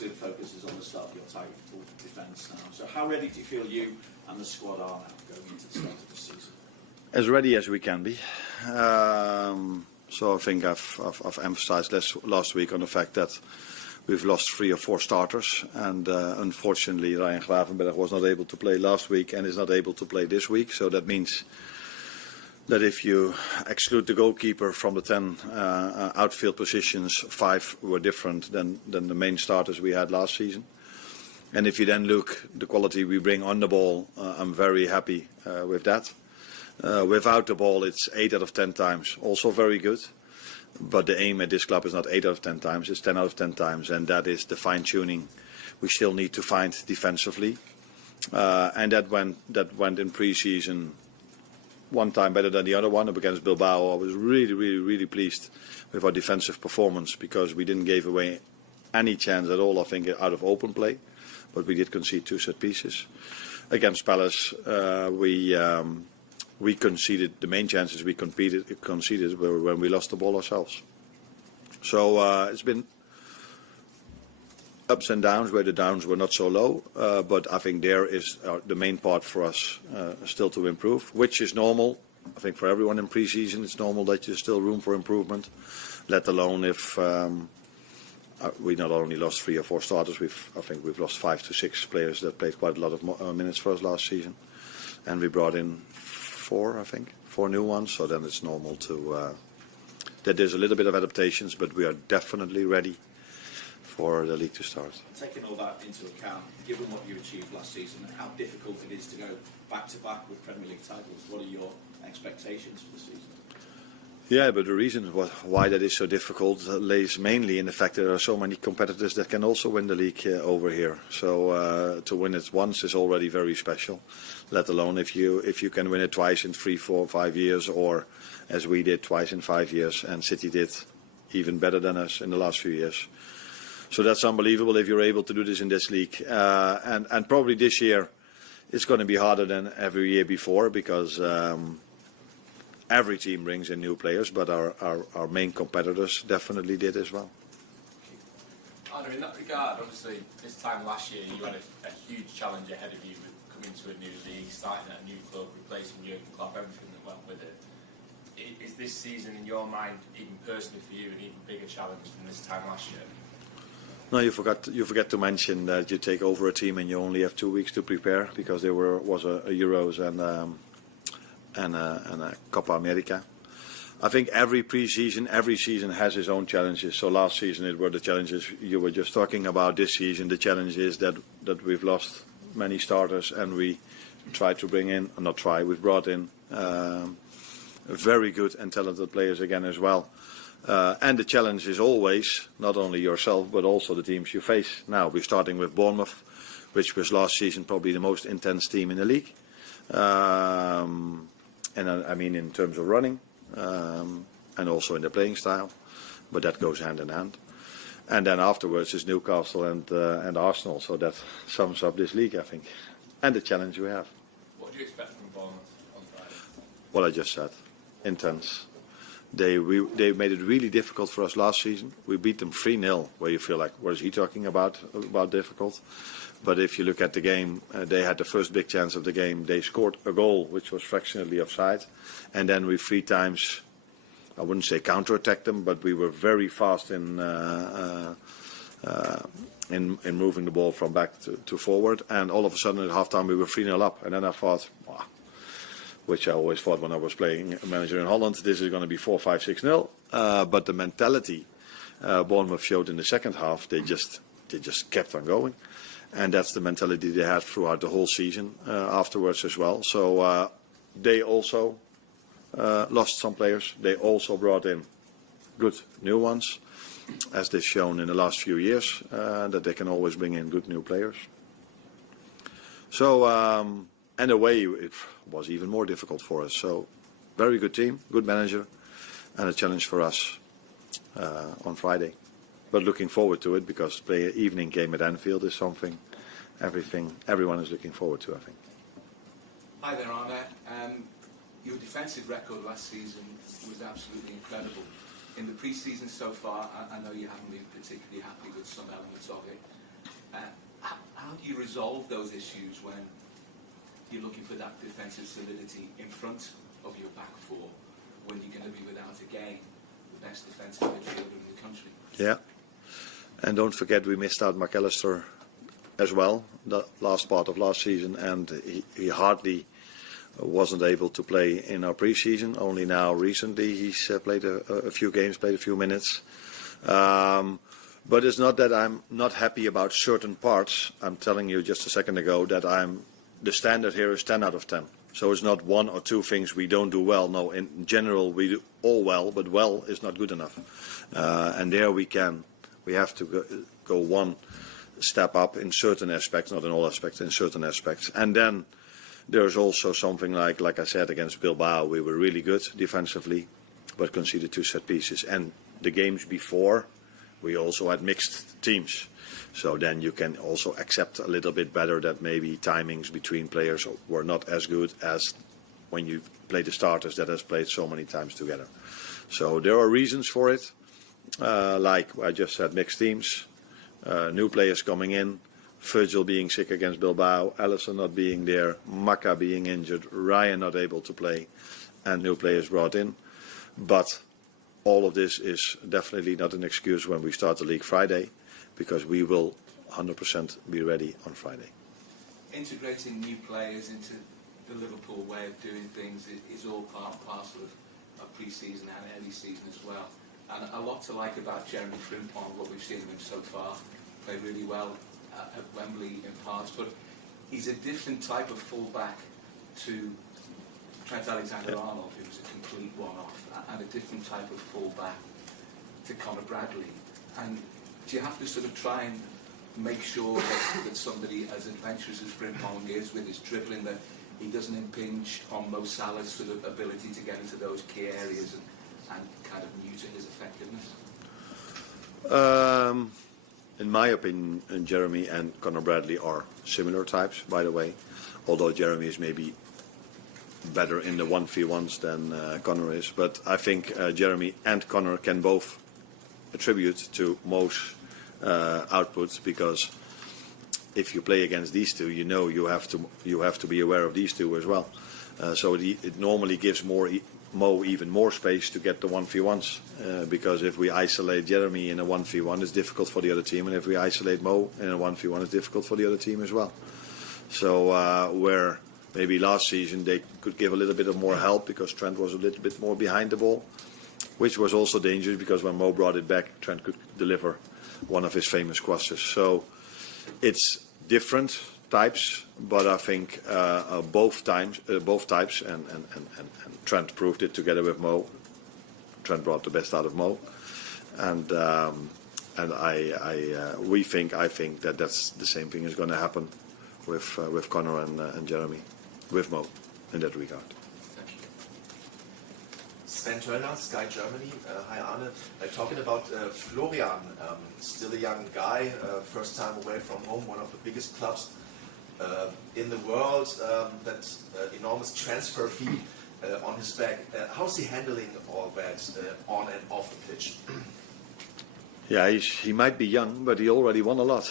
obviously the focus is on the start of your title defence now. So how ready do you feel you and the squad are now going into the start of the season? As ready as we can be. So I think I've emphasised last week on the fact that we've lost 3 or 4 starters, and unfortunately Ryan Gravenberg was not able to play last week and is not able to play this week. So that means that if you exclude the goalkeeper from the 10 outfield positions, 5 were different than the main starters we had last season. And if you then look the quality we bring on the ball, I'm very happy with that. Without the ball, it's 8 out of 10 times, also very good. But the aim at this club is not 8 out of 10 times, it's 10 out of 10 times, and that is the fine-tuning we still need to find defensively. And that went in pre-season one time better than the other one. Up against Bilbao, I was really pleased with our defensive performance, because we didn't give away any chance at all, I think, out of open play. But we did concede 2 set pieces. Against Palace, we conceded the main chances we conceded were when we lost the ball ourselves. So it's been ups and downs, where the downs were not so low, but I think there is the main part for us still to improve, which is normal. I think for everyone in pre-season it's normal that there's still room for improvement, let alone if we not only lost 3 or 4 starters, I think we've lost 5 to 6 players that played quite a lot of minutes for us last season, and we brought in 4 new ones. So then it's normal that there's a little bit of adaptations, but we are definitely ready for the league to start. Taking all that into account, given what you achieved last season and how difficult it is to go back to back with Premier League titles, what are your expectations for the season? Yeah, but the reason why that is so difficult lays mainly in the fact that there are so many competitors that can also win the league over here. So to win it once is already very special, let alone if you can win it twice in 3, 4, 5 years, or as we did twice in 5 years, and City did even better than us in the last few years. So that's unbelievable if you're able to do this in this league. And probably this year it's going to be harder than every year before, because every team brings in new players, but our main competitors definitely did as well. Arne, in that regard, obviously this time last year you had a huge challenge ahead of you with coming to a new league, starting at a new club, replacing Jurgen Klopp, everything that went with it. Is this season in your mind, even personally for you, an even bigger challenge than this time last year? No, you forgot to mention that you take over a team and you only have 2 weeks to prepare, because there was a Euros and a Copa America. I think every season has its own challenges. So last season it were the challenges you were just talking about. This season the challenge is that we've lost many starters, and we we've brought in very good and talented players again as well. And the challenge is always not only yourself but also the teams you face. Now we're starting with Bournemouth, which was last season probably the most intense team in the league. And I mean in terms of running, and also in the playing style, but that goes hand in hand. And then afterwards is Newcastle and Arsenal, so that sums up this league, I think, and the challenge we have. What do you expect from Bournemouth on Friday? What I just said, intense. They made it really difficult for us last season. We beat them 3-0, where you feel like, what is he talking about difficult? But if you look at the game, they had the first big chance of the game. They scored a goal, which was fractionally offside. And then we 3 times, I wouldn't say counter-attacked them, but we were very fast in moving the ball from back to forward. And all of a sudden at halftime we were 3-0 up. And then I thought, wow, which I always thought when I was playing manager in Holland, this is going to be 4-5-6-0. But the mentality Bournemouth showed in the second half, they just kept on going. And that's the mentality they had throughout the whole season afterwards as well. So they also lost some players. They also brought in good new ones, as they've shown in the last few years, that they can always bring in good new players. So, and away it was even more difficult for us. So, very good team, good manager, and a challenge for us on Friday. But looking forward to it, because the evening game at Anfield is something everyone is looking forward to, I think. Hi there, Arne. Your defensive record last season was absolutely incredible. In the pre-season so far, I know you haven't been particularly happy with some elements of it. resolve those issues when you're looking for that defensive solidity in front of your back four, when you're going to be without again the best defensive midfielder in the country? Yeah. And don't forget we missed out McAllister as well, the last part of last season, and he hardly wasn't able to play in our pre-season. Only now recently he's played a few games, played a few minutes. But it's not that I'm not happy about certain parts. I'm telling you just a second ago that the standard here is 10 out of 10. So it's not one or two things we don't do well. No, in general we do all well, but well is not good enough. And there we have to go one step up in certain aspects, not in all aspects, in certain aspects. And then there's also something like I said, against Bilbao, we were really good defensively, but conceded 2 set pieces. And the games before, we also had mixed teams. So then you can also accept a little bit better that maybe timings between players were not as good as when you play the starters that has played so many times together. So there are reasons for it, like I just said, mixed teams, new players coming in, Virgil being sick against Bilbao, Alisson not being there, Maka being injured, Ryan not able to play, and new players brought in. But all of this is definitely not an excuse when we start the league Friday, because we will 100% be ready on Friday. Integrating new players into the Liverpool way of doing things is all part and parcel of pre-season and early season as well. And a lot to like about Jeremy Frimpong, what we've seen of him so far. Played really well at Wembley in parts, but he's a different type of fullback to Trent Alexander-Arnold, who was a complete one-off, and a different type of fullback to Conor Bradley. And do you have to sort of try and make sure that somebody as adventurous as Frimpong is with his dribbling, that he doesn't impinge on Mo Salah's sort of ability to get into those key areas and kind of neuter his effectiveness? In my opinion, Jeremy and Conor Bradley are similar types, by the way, although Jeremy is maybe better in the 1v1s than Conor is. But I think Jeremy and Conor can both attribute to Mo's output, because if you play against these two, you know you have to be aware of these two as well. So it normally gives Mo even more space to get the 1v1s, because if we isolate Jeremy in a 1v1, it's difficult for the other team, and if we isolate Mo in a 1v1, it's difficult for the other team as well. So where maybe last season they could give a little bit of more help because Trent was a little bit more behind the ball, which was also dangerous because when Mo brought it back, Trent could deliver one of his famous crosses. So it's different types, but I think both types, and Trent proved it together with Mo. Trent brought the best out of Mo, and I think that that's the same thing is going to happen with Conor and Jeremy, with Mo in that regard. Sven Turner, Sky Germany. Hi Arne. Talking about Florian, still a young guy, first time away from home, one of the biggest clubs in the world, that enormous transfer fee on his back. How's he handling all that on and off the pitch? Yeah, he might be young, but he already won a lot.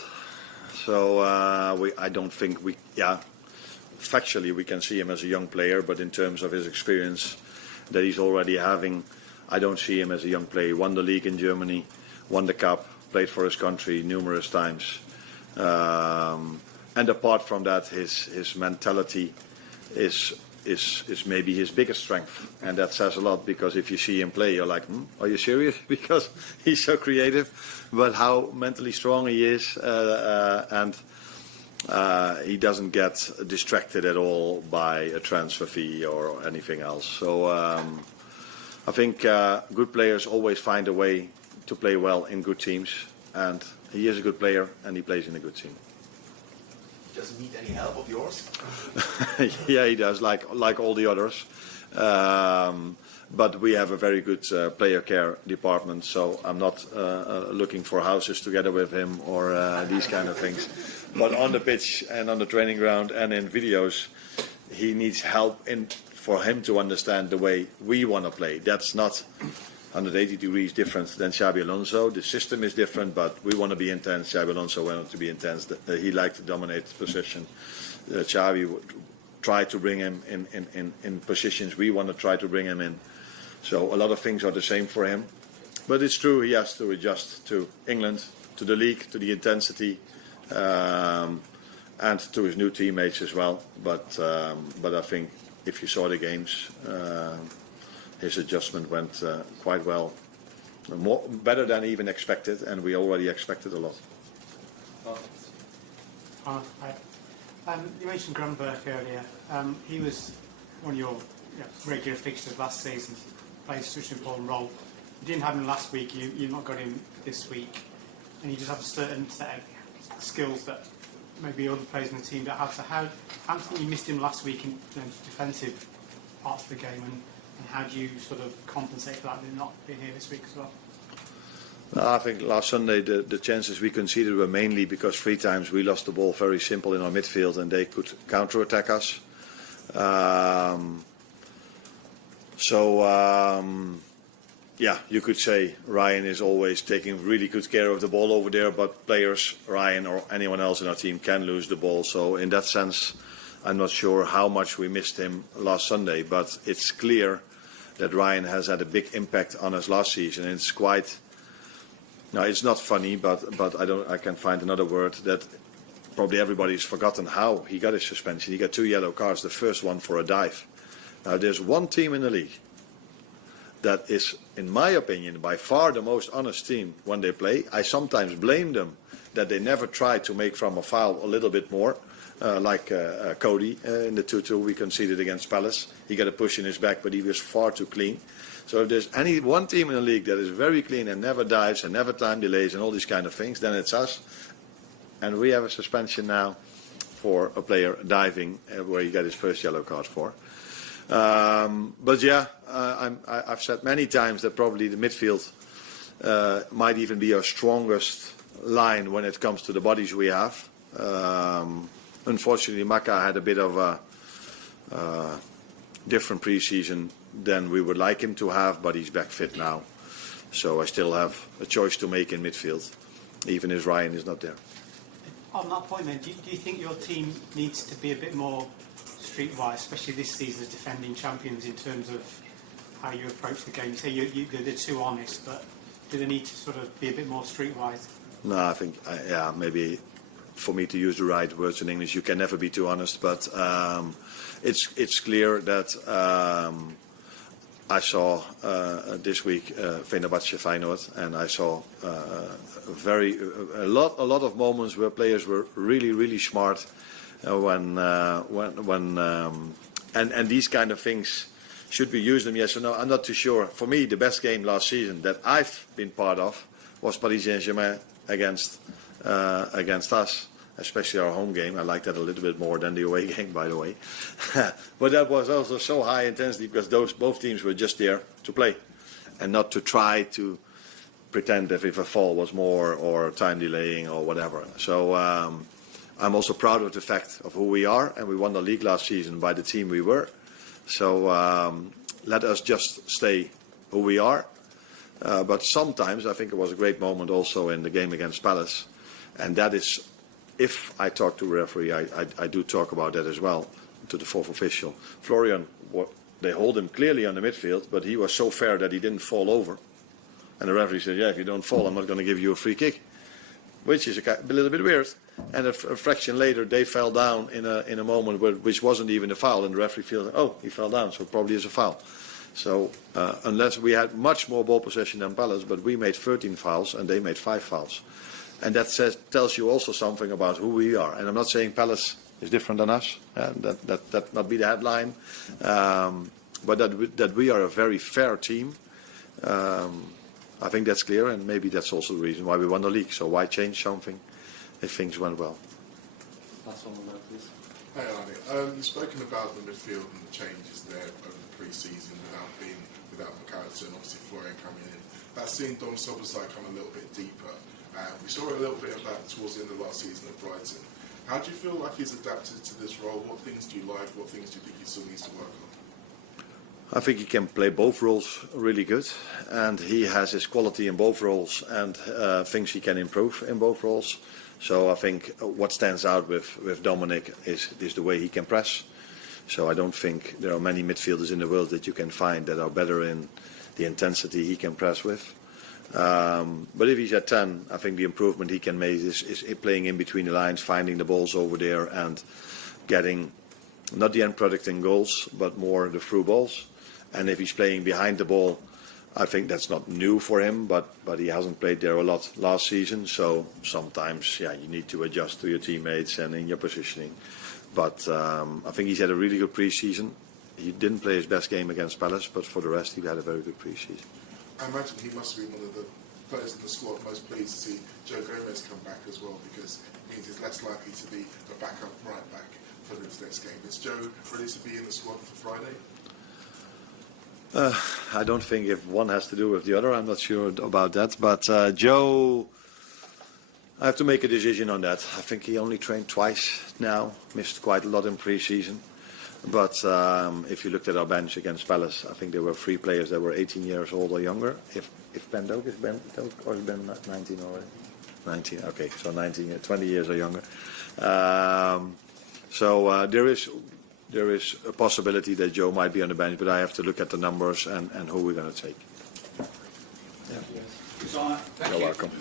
So I don't think factually we can see him as a young player, but in terms of his experience that he's already having, I don't see him as a young player. He won the league in Germany, won the cup, played for his country numerous times. And apart from that, his mentality is maybe his biggest strength, and that says a lot, because if you see him play, you're like, are you serious? Because he's so creative, but how mentally strong he is, and he doesn't get distracted at all by a transfer fee or anything else. So I think good players always find a way to play well in good teams, and he is a good player and he plays in a good team. Does he need any help of yours? Yeah, he does, like all the others. But we have a very good player care department, so I'm not looking for houses together with him or these kind of things. But on the pitch and on the training ground and in videos, he needs help for him to understand the way we want to play. That's not 180 degrees different than Xabi Alonso. The system is different, but we want to be intense. Xabi Alonso wanted to be intense. He liked to dominate the possession. Xabi would try to bring him in positions we want to try to bring him in. So a lot of things are the same for him. But it's true, he has to adjust to England, to the league, to the intensity, and to his new teammates as well. But I think if you saw the games, his adjustment went quite well. Better than even expected, and we already expected a lot. You mentioned Grunberg earlier. He was one of your regular fixtures last season, played such an important role. You didn't have him last week, you've not got him this week, and you just have a certain set of skills that maybe other players in the team don't have. So how do you think you missed him last week in terms of defensive parts of the game, and how do you sort of compensate for that and not being here this week as well? No, I think last Sunday the chances we conceded were mainly because 3 times we lost the ball very simple in our midfield and they could counter-attack us. Yeah, you could say Ryan is always taking really good care of the ball over there, but players, Ryan or anyone else in our team, can lose the ball. So in that sense, I'm not sure how much we missed him last Sunday, but it's clear that Ryan has had a big impact on us last season. And it's quite... Now, it's not funny, but I can find another word that probably everybody's forgotten how he got his suspension. He got 2 yellow cards, the first one for a dive. Now, there's one team in the league that is, in my opinion, by far the most honest team when they play. I sometimes blame them that they never try to make from a foul a little bit more, like Cody in the 2-2 we conceded against Palace. He got a push in his back, but he was far too clean. So if there's any one team in the league that is very clean and never dives and never time delays and all these kind of things, then it's us. And we have a suspension now for a player diving where he got his first yellow card for. But yeah, I've said many times that probably the midfield might even be our strongest line when it comes to the bodies we have. Unfortunately, Maka had a bit of a different pre-season than we would like him to have, but he's back fit now. So I still have a choice to make in midfield, even if Ryan is not there. On that point then, do you think your team needs to be a bit more streetwise, especially this season as defending champions, in terms of how you approach the game? You say they're too honest, but do they need to sort of be a bit more streetwise? No, I think, maybe for me to use the right words in English, you can never be too honest, but it's clear that I saw this week Fenerbahce Feyenoord, and I saw a lot of moments where players were really smart and these kind of things. Should we use them, yes or no? I'm not too sure. For me, the best game last season that I've been part of was Paris Saint-Germain against us, especially our home game. I like that a little bit more than the away game, by the way. But that was also so high intensity because both teams were just there to play and not to try to pretend if a fall was more or time delaying or whatever. So I'm also proud of the fact of who we are, and we won the league last season by the team we were. So let us just stay who we are. But sometimes I think it was a great moment also in the game against Palace, and that is, if I talk to a referee, I do talk about that as well to the fourth official. Florian, they hold him clearly on the midfield, but he was so fair that he didn't fall over. And the referee said, yeah, if you don't fall, I'm not going to give you a free kick, which is a little bit weird. And a fraction later, they fell down in a moment which wasn't even a foul, and the referee feels, oh, he fell down, so it probably is a foul. So unless we had much more ball possession than Palace, but we made 13 fouls and they made 5 fouls. And that tells you also something about who we are. And I'm not saying Palace is different than us. That might be the headline. But that we are a very fair team. I think that's clear, and maybe that's also the reason why we won the league. So why change something if things went well? Last one on that, please. Hey Arne, you've spoken about the midfield and the changes there over the pre-season without McAllister and obviously Florian coming in. That's seen Dom Soboslai come a little bit deeper. We saw a little bit of that towards the end of last season at Brighton. How do you feel like he's adapted to this role? What things do you like? What things do you think he still needs to work on? I think he can play both roles really good, and he has his quality in both roles and thinks he can improve in both roles. So I think what stands out with Dominic is the way he can press. So I don't think there are many midfielders in the world that you can find that are better in the intensity he can press with. But if he's at 10, I think the improvement he can make is playing in between the lines, finding the balls over there and getting not the end product in goals, but more the through balls. And if he's playing behind the ball, I think that's not new for him, but he hasn't played there a lot last season. So sometimes, you need to adjust to your teammates and in your positioning. But I think he's had a really good pre-season. He didn't play his best game against Palace, but for the rest, he had a very good pre-season. I imagine he must be one of the players in the squad most pleased to see Joe Gomez come back as well, because it means he's less likely to be a backup right back for this next game. Is Joe ready to be in the squad for Friday? I don't think if one has to do with the other. I'm not sure about that. But Joe, I have to make a decision on that. I think he only trained twice now, missed quite a lot in pre-season. But if you looked at our bench against Palace, I think there were 3 players that were 18 years old or younger. If Ben Doak is Ben Doak or is Ben 19 already? 19, okay, so 19, 20 years or younger. So there is a possibility that Joe might be on the bench, but I have to look at the numbers and who we're going to take. Yeah. You're welcome.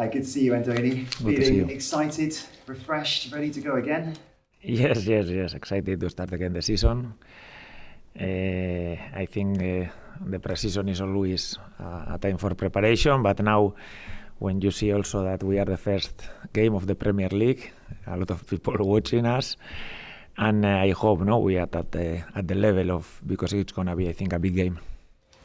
Good to see you, Andoni. Good to see you. Feeling excited, refreshed, ready to go again? Yes. Excited to start again the season. I think the pre-season is always a time for preparation, but now when you see also that we are the first game of the Premier League, a lot of people watching us, and I hope we are at the level of, because it's going to be, I think, a big game.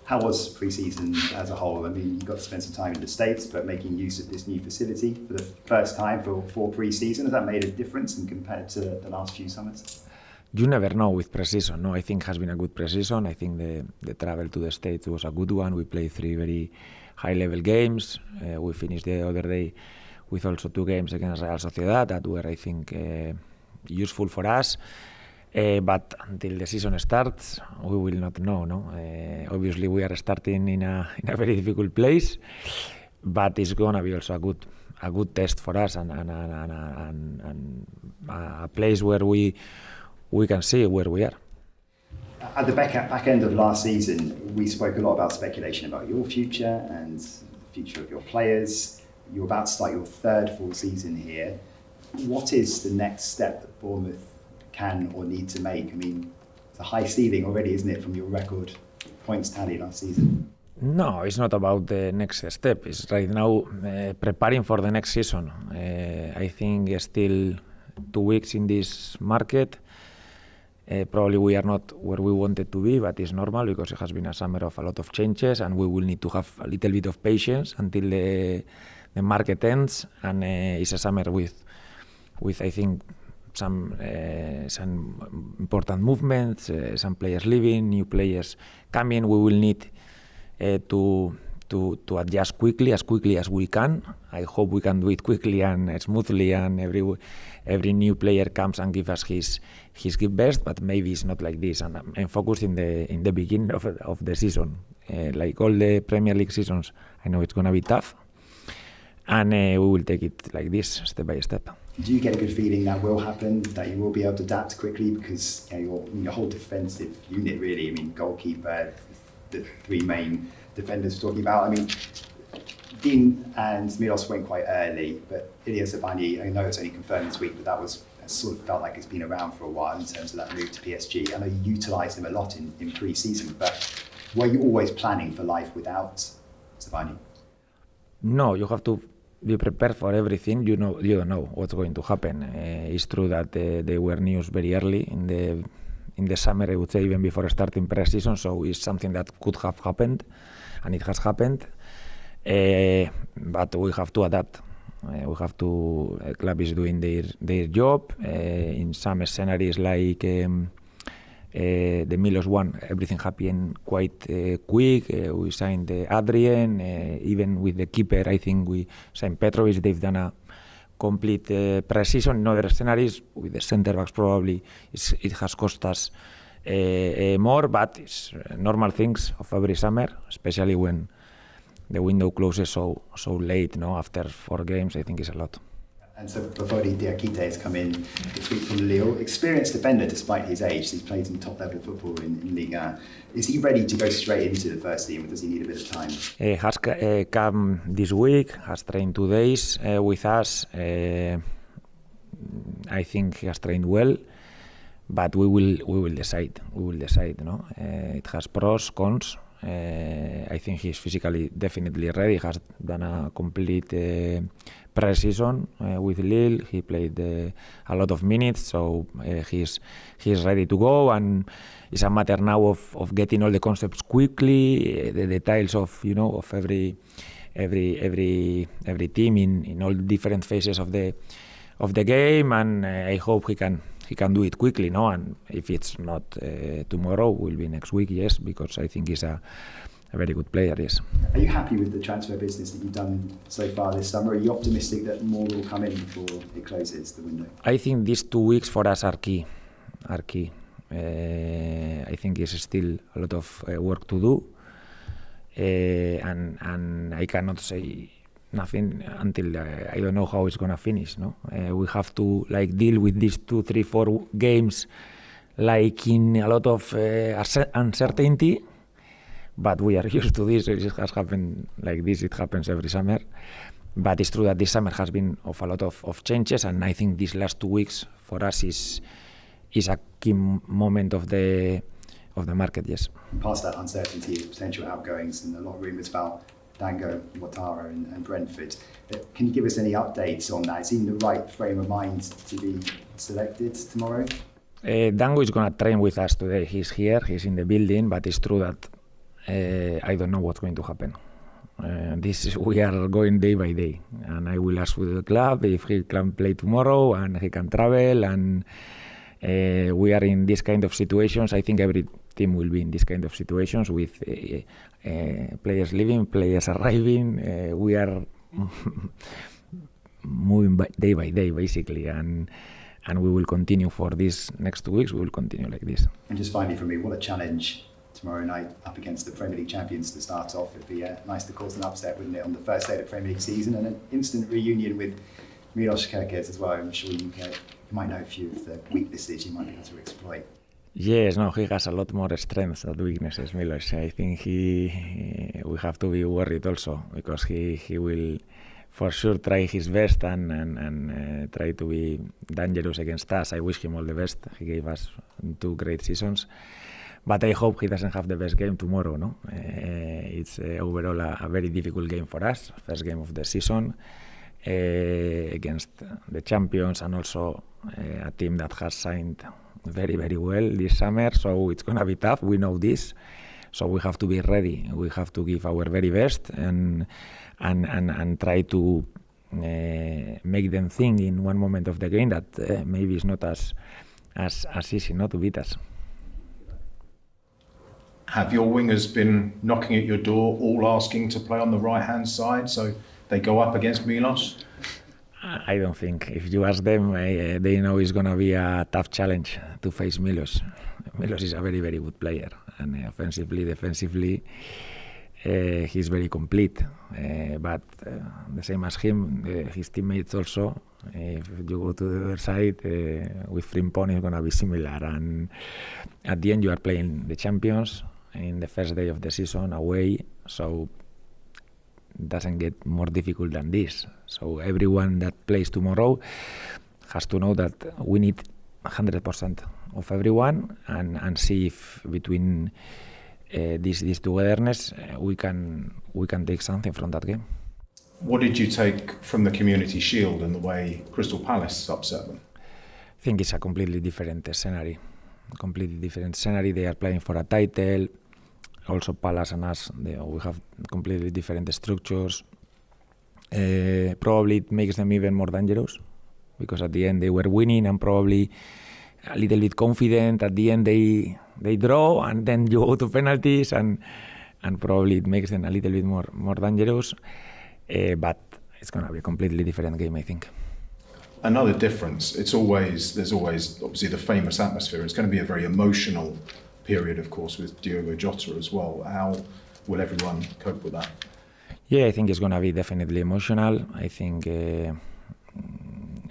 How was pre-season as a whole? I mean, you got to spend some time in the States, but making use of this new facility for the first time for pre-season, has that made a difference in compared to the last few summers? You never know with pre-season. No, I think it has been a good pre-season. I think the travel to the States was a good one. We played 3 very high-level games. We finished the other day with also 2 games against Real Sociedad that were, I think, useful for us. But until the season starts, we will not know. No, obviously we are starting in a very difficult place, but it's gonna be also a good test for us and a place where we can see where we are. At the back end of last season, we spoke a lot about speculation about your future and the future of your players. You're about to start your 3rd full season here. What is the next step that Bournemouth can or need to make? I mean, it's a high ceiling already, isn't it, from your record points tally last season? No, it's not about the next step. It's right now preparing for the next season. I think still 2 weeks in this market. Probably we are not where we wanted to be, but it's normal because it has been a summer of a lot of changes, and we will need to have a little bit of patience until the market ends. And it's a summer with I think some important movements, some players leaving, new players coming. We will need to adjust as quickly as we can. I hope we can do it quickly and smoothly, and every new player comes and gives us his best. But maybe it's not like this. And I'm focused in the beginning of the season, like all the Premier League seasons. I know it's gonna be tough, and we will take it like this, step by step. Do you get a good feeling that will happen, that you will be able to adapt quickly? Because your whole defensive unit, really, I mean, goalkeeper, the 3 main defenders we're talking about. I mean, Dean and Milos went quite early, but Ilya Zabani, I know it's only confirmed this week, but that was sort of felt like it's been around for a while in terms of that move to PSG. I know you utilised him a lot in pre-season, but were you always planning for life without Zabani? No, you have to be prepared for everything. You don't know what's going to happen. It's true that they were news very early in the summer, I would say, even before starting pre-season, so it's something that could have happened, and it has happened. But we have to adapt. We have to. Club is doing their job. In some scenarios, like the Milos one, everything happened quite quick. We signed Adrien, even with the keeper. I think we signed Petrovic. They've done a complete pre-season. In other scenarios, with the centre backs probably it has cost us more, but it's normal things of every summer, especially when the window closes so late, after 4 games. I think it's a lot. And so Bafodi Diakite has come in this week from Lille, experienced defender despite his age. He's played some top level football in Ligue 1. Is he ready to go straight into the first team, or does he need a bit of time? Has come this week, has trained 2 days with us. I think he has trained well, but we will decide. No, it has pros, cons. I think he's physically definitely ready. He has done a complete pre-season with Lille. He played a lot of minutes, so he's ready to go. And it's a matter now of getting all the concepts quickly, the details of every team in all different phases of the game. And I hope he can do it quickly, no? And if it's not tomorrow, will be next week, yes, because I think he's a very good player, yes. Are you happy with the transfer business that you've done so far this summer? Are you optimistic that more will come in before it closes, the window? I think these 2 weeks for us are key. I think it's still a lot of work to do, and I cannot say nothing until I don't know how it's gonna finish. No, we have to deal with these 2, 3, 4 games in a lot of uncertainty. But we are used to this. It has happened like this. It happens every summer. But it's true that this summer has been of a lot of changes, and I think these last 2 weeks for us is a key moment of the market. Yes. Past that uncertainty, potential outgoings, and a lot of rumours about Dango, Ouattara and Brentford. Can you give us any updates on that? Is he in the right frame of mind to be selected tomorrow? Dango is going to train with us today. He's here, he's in the building, but it's true that I don't know what's going to happen. We are going day by day, and I will ask with the club if he can play tomorrow and he can travel, and we are in this kind of situations. I think every team will be in this kind of situations with players leaving, players arriving. We are moving day by day, basically, and we will continue for these next 2 weeks. We will continue like this. And just finally for me, what a challenge tomorrow night up against the Premier League champions to start off. It'd be nice to cause an upset, wouldn't it, on the first day of the Premier League season, and an instant reunion with Milos Kerkez as well. I'm sure you might know a few of the weaknesses you might be able to exploit. Yes, no, he has a lot more strengths than weaknesses, Milos. I think we have to be worried also, because he will for sure try his best and try to be dangerous against us. I wish him all the best. He gave us 2 great seasons. But I hope he doesn't have the best game tomorrow. No, it's overall a very difficult game for us. First game of the season against the champions, and also a team that has signed very, very well this summer. So it's gonna be tough. We know this. So we have to be ready. We have to give our very best and try to make them think in one moment of the game that maybe it's not as easy not to beat us. Have your wingers been knocking at your door, all asking to play on the right-hand side, so they go up against Milos? I don't think. If you ask them, they know it's going to be a tough challenge to face Milos. Milos is a very, very good player, and offensively, defensively, he's very complete. But the same as him, his teammates also, if you go to the other side, with Frimpong, it's going to be similar. And at the end, you are playing the champions in the first day of the season away, so it doesn't get more difficult than this. So everyone that plays tomorrow has to know that we need 100% of everyone, and see if between this togetherness we can take something from that game. What did you take from the Community Shield and the way Crystal Palace upset them? I think it's a completely different scenario. They are playing for a title. Also, Palace and us, we have completely different structures. Probably it makes them even more dangerous, because at the end they were winning and probably a little bit confident. At the end they draw, and then you go to penalties, and probably it makes them a little bit more dangerous. But it's going to be a completely different game, I think. another difference. There's always obviously the famous atmosphere. It's going to be a very emotional period, of course, with Diogo Jota as well. How will everyone cope with that? Yeah, I think it's going to be definitely emotional. I think,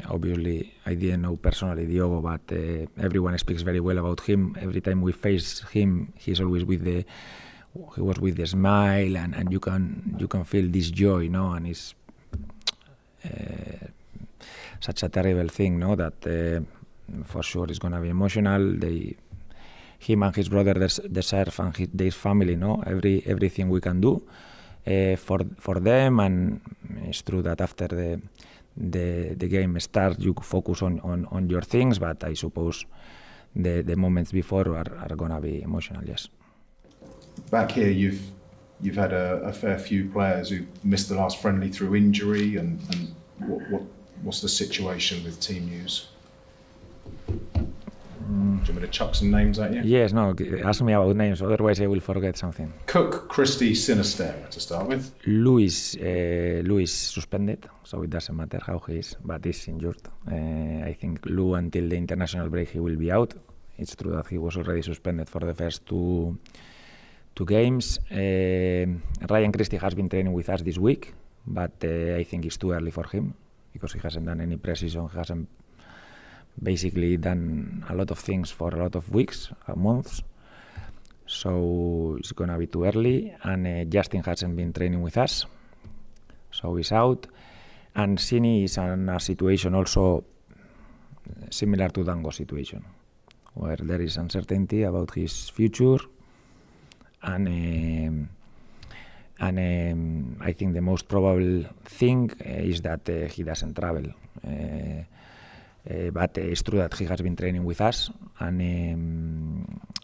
obviously, I didn't know personally Diogo, but everyone speaks very well about him. Every time we face him, he's always he was with the smile, and you can feel this joy, no? And it's such a terrible thing, no? That for sure it's going to be emotional. Him and his brother deserve, and their family, no? Everything we can do for them, and it's true that after the game starts, you focus on your things, but I suppose the moments before are gonna be emotional. Yes. Back here, you've had a fair few players who missed the last friendly through injury, and what's the situation with team news? Do you want me to chuck some names at you? Yes, no, ask me about names, otherwise I will forget something. Cook, Christie, Sinisterra to start with. Luis suspended, so it doesn't matter how he is, but he's injured. I think Lou, until the international break, he will be out. It's true that he was already suspended for the first two games. Ryan Christie has been training with us this week, but I think it's too early for him because he hasn't done any pre-season. He hasn't basically done a lot of things for a lot of weeks, months. So it's gonna be too early. And Justin hasn't been training with us, so he's out. And Sini is in a situation also similar to Dango's situation, where there is uncertainty about his future. And I think the most probable thing is that he doesn't travel. But it's true that he has been training with us, and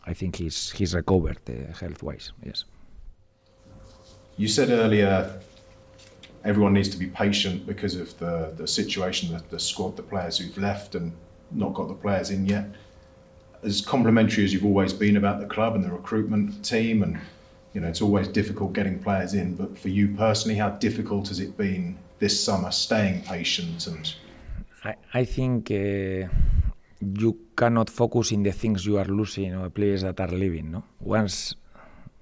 I think he's recovered health-wise. Yes. You said earlier everyone needs to be patient because of the situation, the squad, the players who've left and not got the players in yet. As complimentary as you've always been about the club and the recruitment team, and it's always difficult getting players in, but for you personally, how difficult has it been this summer staying patient? And I think you cannot focus in the things you are losing or players that are leaving. No, once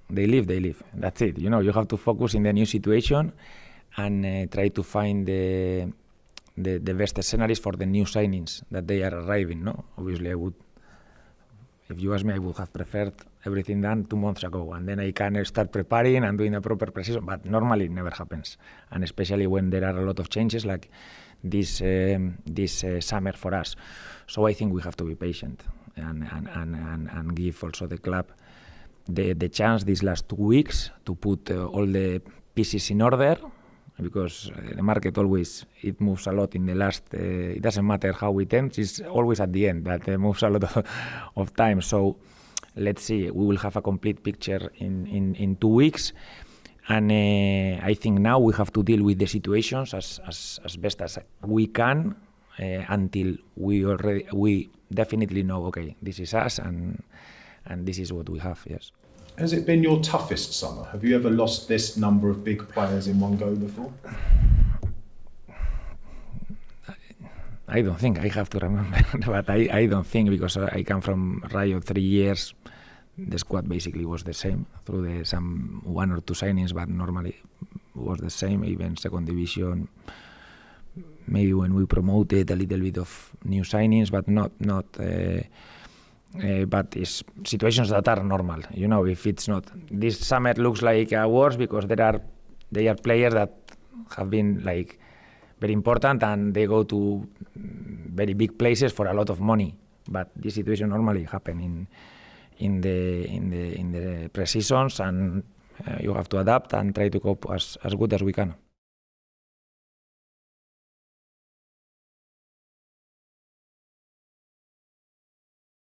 they leave, they leave. That's it. You have to focus in the new situation and try to find the best scenarios for the new signings that they are arriving. No, obviously if you ask me, I would have preferred everything done 2 months ago, and then I can start preparing and doing a proper pre-season. But normally it never happens, and especially when there are a lot of changes like this summer for us. So I think we have to be patient and give also the club the chance these last 2 weeks to put all the pieces in order, because the market always it moves a lot in the last. It doesn't matter how it ends; it's always at the end that it moves a lot of time. So let's see. We will have a complete picture in 2 weeks. And I think now we have to deal with the situations as best as we can until we definitely know, okay, this is us and this is what we have. Yes. Has it been your toughest summer? Have you ever lost this number of big players in one go before? I don't think. I have to remember, but I don't think, because I come from Rayo 3 years. The squad basically was the same through some 1 or 2 signings, but normally was the same. Even second division, maybe when we promoted, a little bit of new signings, but not. But it's situations that are normal. If it's not this summer looks like worse because they are players that have been like very important and they go to very big places for a lot of money. But this situation normally happen in the pre-seasons, and you have to adapt and try to cope as good as we can.